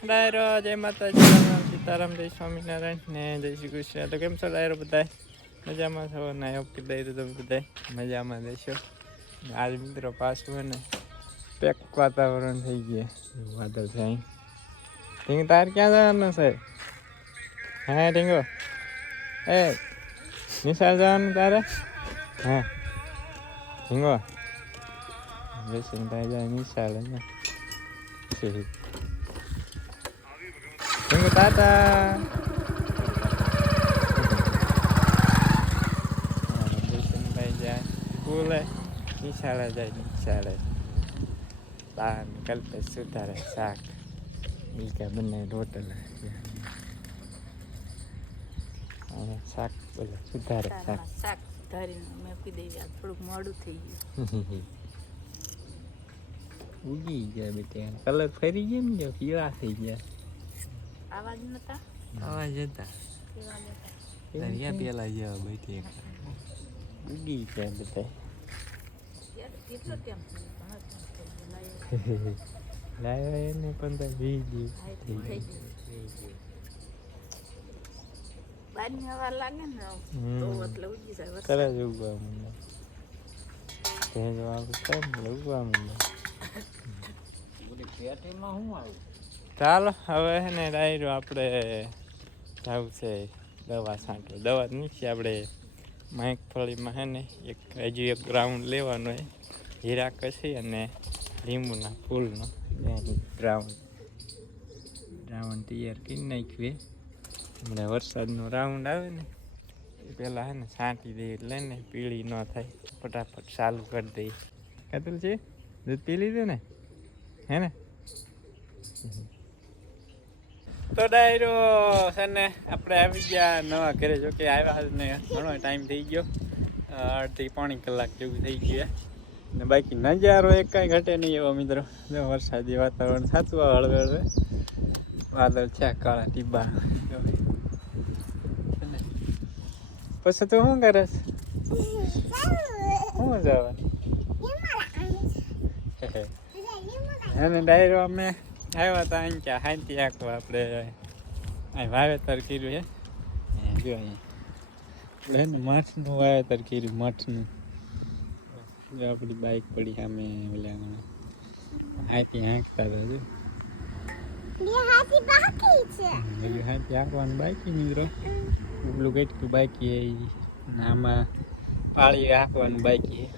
ડાયરો જય માતાજી રામ રામ સીતારામ જય સ્વામિનારાયણ ને જય શ્રી કૃષ્ણ તો કેમ છો ડાયરો બધા મજામાં છો ને હોપ કે ડાયરો તમે બધા મજામાં દેશો આજ મિત્રો પાછું ને પેક વાતાવરણ થઈ ગયા વાદળ છે અહીં ઢીંગ તાર ક્યાં જવાનું છે હા ઢીંગો એ નિશાળ જવાનું તારે હા જાય નિશાળ ને Tunggu tata. ભાઈ જાય બોલે નિશાળે જાય નિશાળે. પાન કલ્પે સુધારે શાક. બીજા બંને રોટલ શાક બોલે સુધારે શાક. શાક સુધારીને મેં આપી દઈ થોડુંક મોડું થઈ ગયું. ઉગી ગયા બેટા કલર ફરી ગયા ને જો પીળા થઈ ગયા. આવાજ નતા? અવાજ હતા. દરિયા પેલા જેવા બેઠી ગયા બધા. કેમ time થઈ ગયો. લાયો. લાવ્યા એને પણ એટલું ગયું. બહારની હવા લાગે ને તો. એટલે ઉગી જાય કરે જ ઉગવા મને ભેજ વાળું થાય ઉગવા મને બોલે પેટીમાં હું આવ્યું ચાલો, હવે ને ડાયરો આપણે જવું છે દવા છાંટો દવા નથી, આપણે મહેકફળીમાં હે ને એક, હજુ એક ગ્રાઉન્ડ લેવાનો હે. હીરા કસી અને લીંબુના ફૂલનો. ગ્રાઉન્ડ ગ્રાઉન્ડ તૈયાર કરી નાખ્યું હમણાં વરસાદનો રાઉન્ડ આવે ને પહેલાં હે ને છાંટી દઈએ એટલે ને પીળી ન થાય. ફટાફટ ચાલુ કરી દઈએ. કાતુલ છે? દૂધ પી લીધું ને? હે ને? તો ડાયરો છે ને આપણે આવી ગયા નવા ઘરે. જો કે આવ્યા ને ઘણો ટાઈમ થઈ ગયો. અડધી પોણી કલાક જેવું થઈ ગયા ને બાકી નજારો એક કાંઈ ઘટે નહીં એવો મિત્રો. જો વરસાદી વાતાવરણ થતું આવે હળવે હળવે. વાદળ છે કાળા ટીબા. પછી તું શું કરે શું જવાનું? અને ડાયરો અમે આવ્યા હતા અહીં ક્યાં? હાંતી આખવા આપણે અહીં વાવેતર કર્યું છે. જો અહીંયા. આપણે ને મઠનું વાવેતર કર્યું મઠનું. જો આપણી બાઇક પડી સામે ઓલા હાંતી હાંકતા હતા હાંતી હાંકવાનું બાકી મિત્રો. ઉપલું કેટલું બાકી આમાં પાળીએ હાંકવાનું બાકી છે.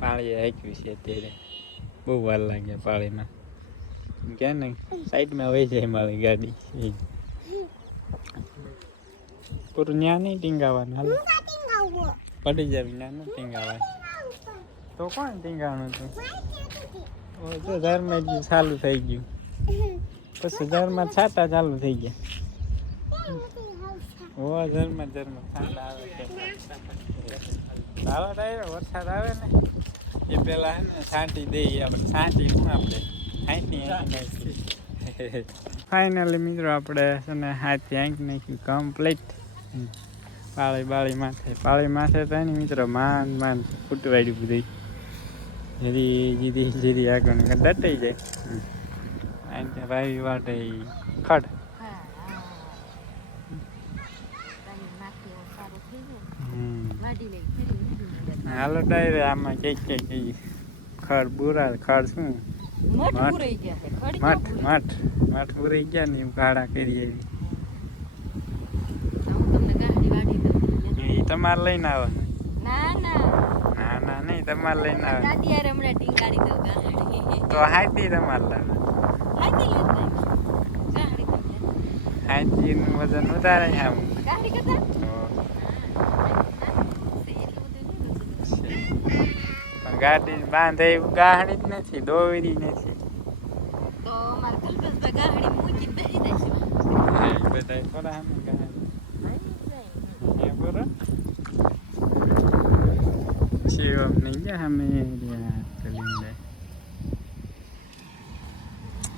પાળીએ હાંક્યું છે અત્યારે. બહુ વાર લાગે પાળીમાં. કે ને સાઈડમાં વહી જાય મારી ગાડી. પૂરું ન્યા નહીં ટીંગાવાનું હાલ. પડી જાવી ત્યાં નહીં ટીંગાવાનું તો કોણ ટીંગાવાનું તું? તો ઘરમાં જ ચાલુ થઈ ગયું. પછી ઘરમાં છાતા ચાલુ થઈ ગયા. ઓ ઝરમાં ઝરમાં છાટા આવે છે. વરસાદ આવે ને એ પેલા હે ને છાંટી દઈએ આપણે છાંટી શું આપણે? ફાઇનલી મિત્રો આપણે છે ને હાથથી આંકી નાખ્યું કમ્પ્લીટ પાળી બાળી માથે પાળી માથે તો ને મિત્રો માન માન ફૂટવાડ્યું બધું. જીરી જીરી જીરી આગળ દટાઈ જાય. અહીં ભાઈ વાટે ખડ. નાખી હાલો ડાયરે આમાં કઈ કઈ કઈ ખડ બુરા ખડ શું? મઠ. મઠ. મઠ પૂરી ગયા ને તમારે લઈને આવે ના ના. ના ના નહીં તમારે લઈને આવે દાદી યાર હમણાં ટીંગાડી દઉં ગાડી. તો હાથી તમારે લાવે. હાથી લેતા ગાડી હાથી નું વજન વધારે આમ. ગાડી કરતા તો પણ ગાડી બાંધે એવું ગાહડી જ નથી દોરી નથી. તો મારે કલ્પેશભાઈ ગાડી મૂકી દઈ દઈશું બધા થોડા આમ ગાહડી. એ બરો શિવમ નહીં ગયા અમે કલિંદે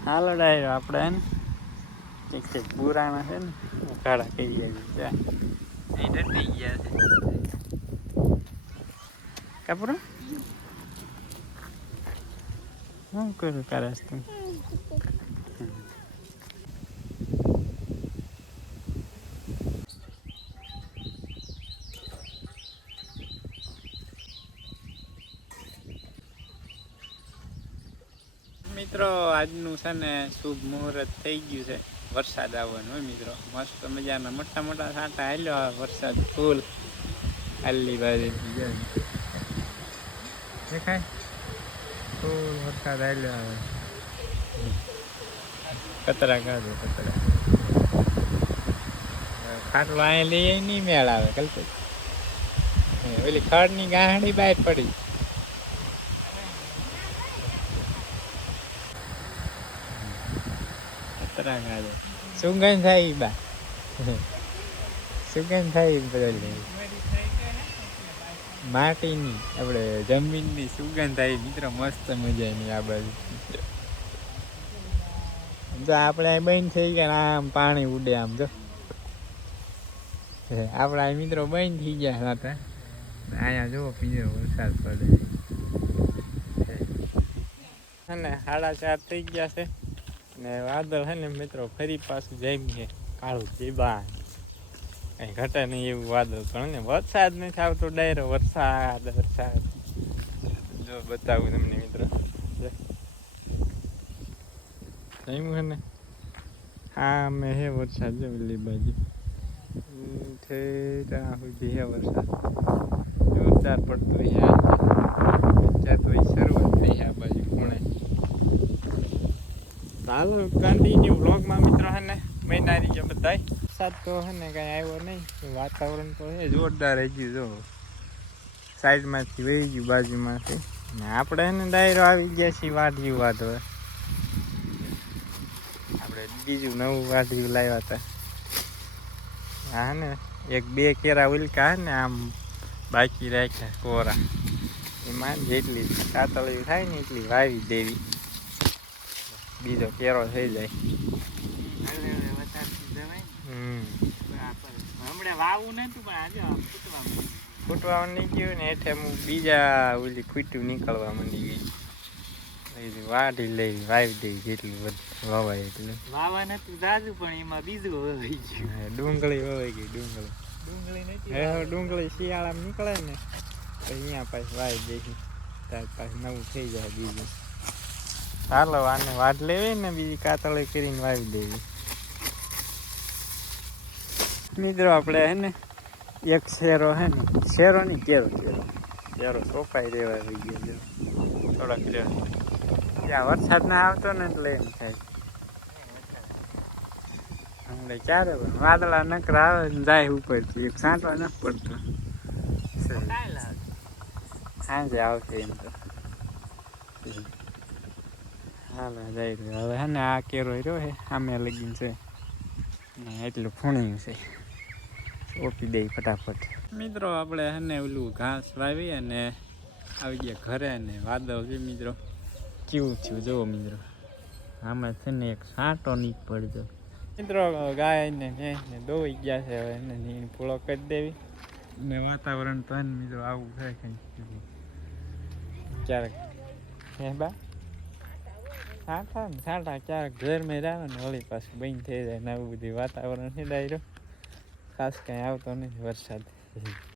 હાલો ડાયરો આપણે એક એક પુરાણા છે ને ઉઘાડા કરી આવી ત્યાં અહીં ડટી ગયા છે. કાપરો? શું કર્યું કરસ તું મિત્રો આજનું છે ને શુભ મુહૂર્ત થઈ ગયું છે. વરસાદ આવવાનો હોય મિત્રો. મસ્ત મજાના મોટા મોટા સાટા હાલ્યો વરસાદ ફૂલ. આલી બાજુ દેખાય? ફૂલ વરસાદ હાલ્યો આવે કતરા કાઢો કતરા ખાટલો અહીંયા લઈએ નહીં મેળ આવે કલ્પે ઓલી ખડની ગાંહડી બહાર પડી કતરા કાઢો સુગંધ થાય બા સુગંધ થાય બદલ માટીની, આપણે જમીનની સુગંધ આવી. મિત્રો, મસ્ત મજાની આ બાજુ. જો આપણે બંધ થઈ ગયા આમ પાણી ઉડે આમ, જો. આપણા મિત્રો બંધ થઈ ગયા હતા. અહીંયા જુઓ, પીજો વરસાદ પડે. અને સાડા ચાર થઈ ગયા છે. ને વાદળ હે ને મિત્રો, ફરી પાછું જામી કાળું જીબા કઈ ઘટે નહીં એવું વાદળ, પણ ને વરસાદ નથી આવતો ડાયરો, વરસાદ વરસાદ. જો બતાવું તમને મિત્રો. જો. ને? હા મેં હે વરસાદ, જો પેલી બાજુ. ઠેઠ સુધી હે વરસાદ. જોરદાર પડતો હે અત્યારે તો શરૂઆત થઈ આ બાજુ ખૂણે. હાલો કન્ટિન્યુ વ્લોગમાં મિત્રો હે ને? મહિના રહી બધાય. વરસાદ તો હે ને કાંઈ આવ્યો નહીં. વાતાવરણ તો હે જોરદાર રહી ગયું જો. સાઈડમાંથી વહી ગયું બાજુમાંથી. ને આપણે ને ડાયરો આવી ગયા છીએ વાઢ્યું હવે આપણે બીજું નવું વાદળ્યું લાવ્યા હતા. હા ને એક બે કેરા ઉલકા હે ને આમ બાકી રાખ્યા કોરા. એમાં જેટલી કાતળી થાય ને એટલી વાવી દેવી. બીજો કેરો થઈ જાય. હમણાં વાવું નતું પણ આજે ફૂટવા ફૂટવા ગયું ને હેઠે હું બીજા ઓલી ફૂટ્યું નીકળવા માંડી. ગઈ વાઢી લઈ વાવી દઈ જેટલું વવાય એટલું. વાવા નતું જાજુ પણ એમાં બીજું વવાઈ ગયું. ડુંગળી વવાઈ ગઈ ડુંગળી. ડુંગળી નથી હવે ડુંગળી શિયાળામાં નીકળે ને અહીંયા પાછી વાવી દેવી ત્યાર પાછું નવું થઈ જાય બીજું. ચાલો આને વાટ લેવી ને બીજી કાતળી કરીને વાવી દેવી. મિત્રો, આપણે હે ને, એક શેરો હે ને શેરો નહીં કેરો કેરો. કેરો સોપાઈ રહેવા આવી ગયો થોડાક રહેવા ત્યાં વરસાદ ના આવતો ને એટલે એમ થાય. હમણાં ક્યારે પણ, વાદળા નકરા આવે જાય ઉપરથી. એક સાંટવા નથી પડતો. સાંજે આવશે એમ તો. હાલો. હવે હે ને આ કેરો રહ્યો હે સામે લગીન છે. એટલું ફૂણ્યું છે. ઓપી દઈ ફટાફટ. મિત્રો, આપણે હે ઓલું ઘાસ વાવી અને આવી ગયા ઘરે ને વાદળ છે મિત્રો. કેવું થયું જુઓ મિત્રો. આમાં છે ને એક સાંટો નહીં પડજો મિત્રો, ગાય ને દોઈ ગયા છે હવે એને નીણ પૂળો કરી દેવી. ને વાતાવરણ તો ને મિત્રો આવું થાય કંઈ ક્યારેક હે બા? સાંઠા ને સાંઠા ક્યારેક ઘરમાં આવે ને વળી પાછું બંધ થઈ જાય ને આવું બધું વાતાવરણ છે ડાયરો ખાસ કાંઈ આવતો નથી વરસાદ.